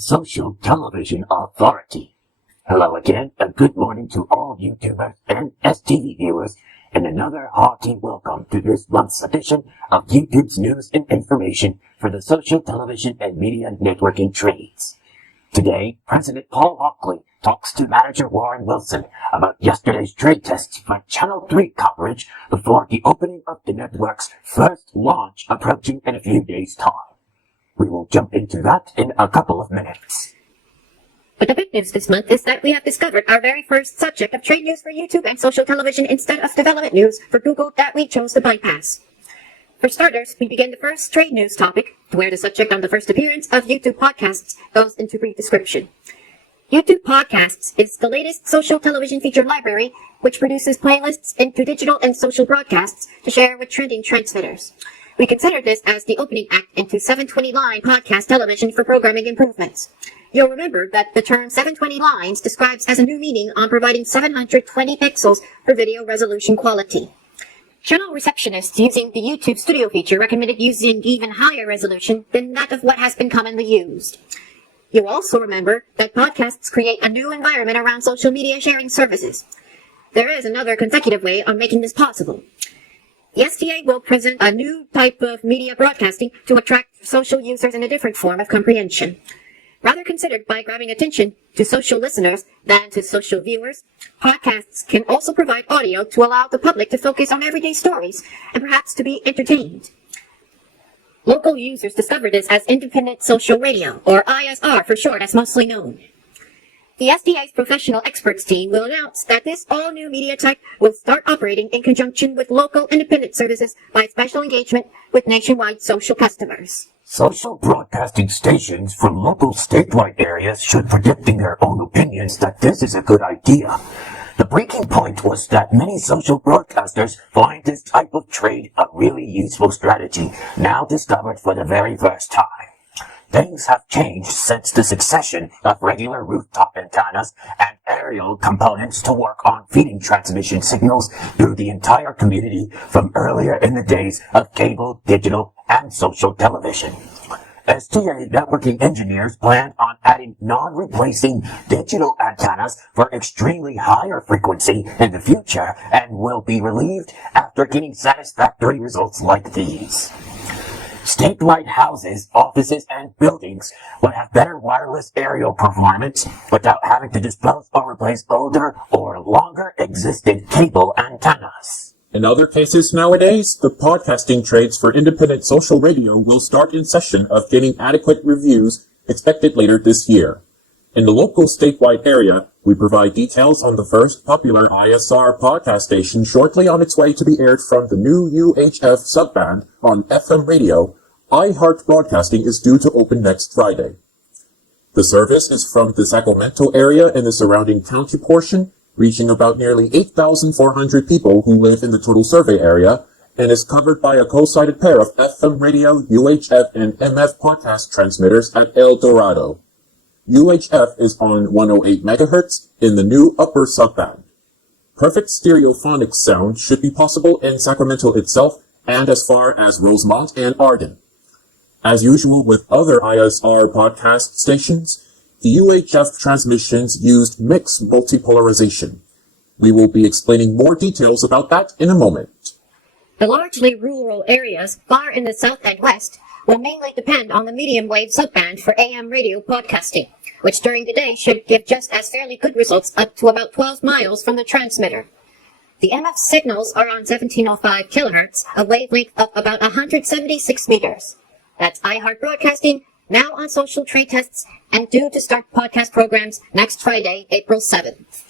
Social Television Authority. Hello again, and good morning to all YouTubers and STV viewers, and another hearty welcome to this month's edition of YouTube's news and information for the social television and media networking trades. Today, President Paul Hockley talks to manager Warren Wilson about yesterday's trade tests for Channel 3 coverage before the opening of the network's first launch approaching in a few days' time. We will jump into that in a couple of minutes. But the big news this month is that we have discovered our very first subject of trade news for YouTube and social television instead of development news for Google that we chose to bypass. For starters, we begin the first trade news topic, where the subject on the first appearance of YouTube podcasts goes into brief description. YouTube Podcasts is the latest social television feature library, which produces playlists into digital and social broadcasts to share with trending transmitters. We consider this as the opening act into 720 line podcast television for programming improvements. You'll remember that the term 720 lines describes as a new meaning on providing 720 pixels for video resolution quality. Channel receptionists using the YouTube Studio feature recommended using even higher resolution than that of what has been commonly used. You'll also remember that podcasts create a new environment around social media sharing services. There is another consecutive way on making this possible. The STA will present a new type of media broadcasting to attract social users in a different form of comprehension. Rather considered by grabbing attention to social listeners than to social viewers, podcasts can also provide audio to allow the public to focus on everyday stories and perhaps to be entertained. Local users discovered this as independent social radio, or ISR for short as mostly known. The STA's professional experts team will announce that this all-new media type will start operating in conjunction with local independent services by special engagement with nationwide social customers. Social broadcasting stations from local statewide areas should predict in their own opinions that this is a good idea. The breaking point was that many social broadcasters find this type of trade a really useful strategy, now discovered for the very first time. Things have changed since the succession of regular rooftop antennas and aerial components to work on feeding transmission signals through the entire community from earlier in the days of cable, digital, and social television. STA networking engineers plan on adding non-replacing digital antennas for extremely higher frequency in the future and will be relieved after getting satisfactory results like these. Statewide houses, offices, and buildings will have better wireless aerial performance without having to dispose or replace older or longer existing cable antennas. In other cases nowadays, the podcasting trades for independent social radio will start in session of getting adequate reviews expected later this year. In the local statewide area, we provide details on the first popular ISR podcast station shortly on its way to be aired from the new UHF subband on FM radio. iHeart Broadcasting is due to open next Friday. The service is from the Sacramento area and the surrounding county portion, reaching about nearly 8,400 people who live in the total survey area, and is covered by a co-sited pair of FM radio, UHF, and MF podcast transmitters at El Dorado. UHF is on 108 MHz in the new upper subband. Perfect stereophonic sound should be possible in Sacramento itself and as far as Rosemont and Arden. As usual with other ISR podcast stations, the UHF transmissions used mixed multipolarization. We will be explaining more details about that in a moment. The largely rural areas far in the south and west will mainly depend on the medium wave subband for AM radio podcasting, which during the day should give just as fairly good results up to about 12 miles from the transmitter. The MF signals are on 1705 kilohertz, a wavelength of about 176 meters. That's iHeart Broadcasting, now on social trade tests, and due to start podcast programs next Friday, April 7th.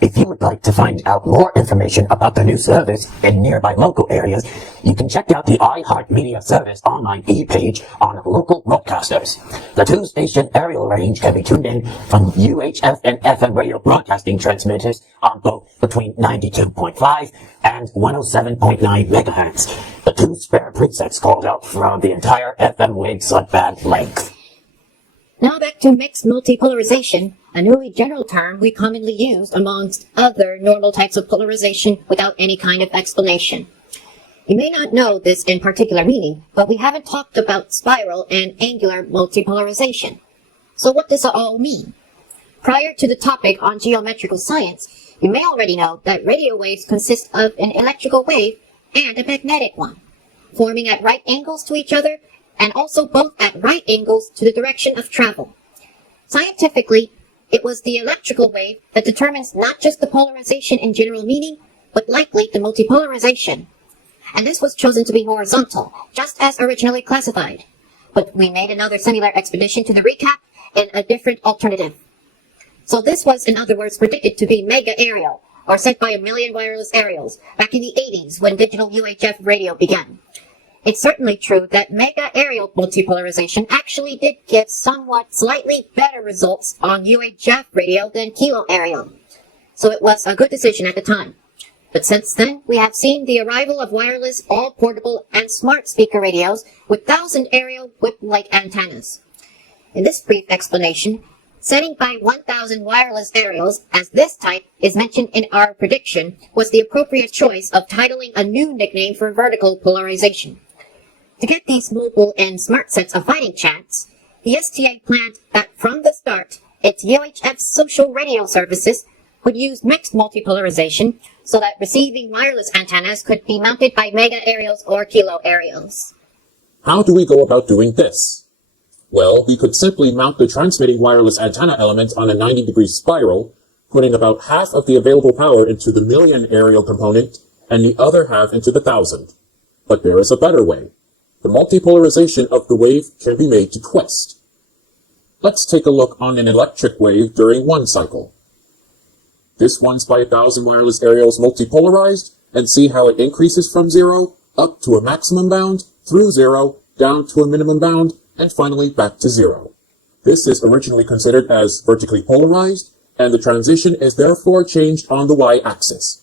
If you would like to find out more information about the new service in nearby local areas, you can check out the iHeart Media Service online e-page on local broadcasters. The two-station aerial range can be tuned in from UHF and FM radio broadcasting transmitters on both between 92.5 and 107.9 megahertz. The two spare presets called out from the entire FM wave subband length. Now back to mixed multipolarization, a newly general term we commonly use amongst other normal types of polarization without any kind of explanation. You may not know this in particular meaning, but we haven't talked about spiral and angular multipolarization. So what does it all mean? Prior to the topic on geometrical science, you may already know that radio waves consist of an electrical wave and a magnetic one, forming at right angles to each other and also both at right angles to the direction of travel. Scientifically, it was the electrical wave that determines not just the polarization in general meaning, but likely the multipolarization. And this was chosen to be horizontal, just as originally classified. But we made another similar expedition to the recap in a different alternative. So this was, in other words, predicted to be mega aerial, or sent by 1,000,000 wireless aerials, back in the 80s when digital UHF radio began. It's certainly true that mega aerial multipolarization actually did give somewhat slightly better results on UHF radio than kilo aerial. So it was a good decision at the time. But since then, we have seen the arrival of wireless, all-portable, and smart speaker radios with 1,000 aerial whip-like antennas. In this brief explanation, setting by 1,000 wireless aerials as this type is mentioned in our prediction was the appropriate choice of titling a new nickname for vertical polarization. To get these mobile and smart sets a fighting chance, the STA planned that from the start, its UHF social radio services would use mixed multipolarization so that receiving wireless antennas could be mounted by mega aerials or kilo aerials. How do we go about doing this? Well, we could simply mount the transmitting wireless antenna element on a 90-degree spiral, putting about half of the available power into the 1,000,000 aerial component and the other half into the 1,000. But there is a better way. The multipolarization of the wave can be made to twist. Let's take a look on an electric wave during one cycle. This one's by 1,000 wireless aerials multipolarized, and see how it increases from 0 up to a maximum bound, through 0, down to a minimum bound, and finally back to 0. This is originally considered as vertically polarized, and the transition is therefore changed on the y-axis.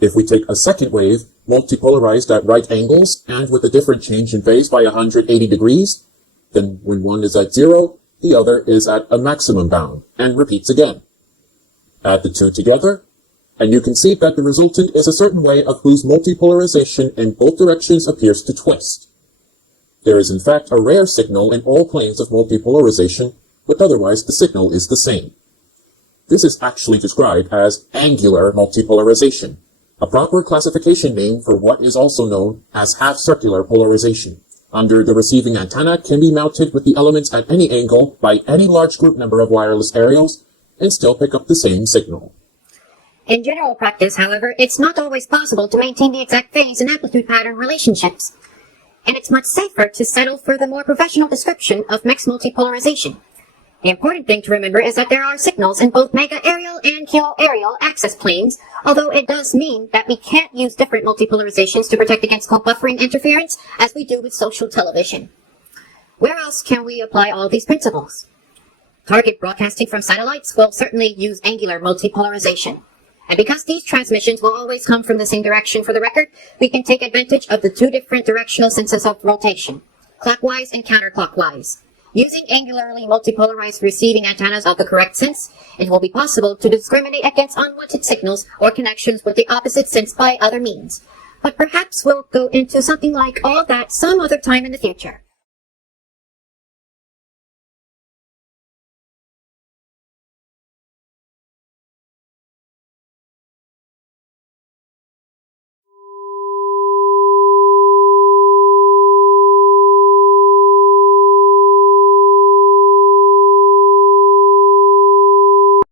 If we take a second wave, multipolarized at right angles, and with a different change in phase by 180 degrees, then when one is at 0, the other is at a maximum bound, and repeats again. Add the two together, and you can see that the resultant is a certain way of whose multipolarization in both directions appears to twist. There is in fact a rare signal in all planes of multipolarization, but otherwise the signal is the same. This is actually described as angular multipolarization, a proper classification name for what is also known as half-circular polarization. Under the receiving antenna can be mounted with the elements at any angle by any large group number of wireless aerials, and still pick up the same signal. In general practice, however, it's not always possible to maintain the exact phase and amplitude pattern relationships, and it's much safer to settle for the more professional description of mixed multipolarization. The important thing to remember is that there are signals in both mega aerial and kilo aerial access planes, although it does mean that we can't use different multipolarizations to protect against co-buffering interference as we do with social television. Where else can we apply all these principles? Target broadcasting from satellites will certainly use angular multipolarization. And because these transmissions will always come from the same direction for the record, we can take advantage of the two different directional senses of rotation, clockwise and counterclockwise. Using angularly multipolarized receiving antennas of the correct sense, it will be possible to discriminate against unwanted signals or connections with the opposite sense by other means. But perhaps we'll go into something like all that some other time in the future.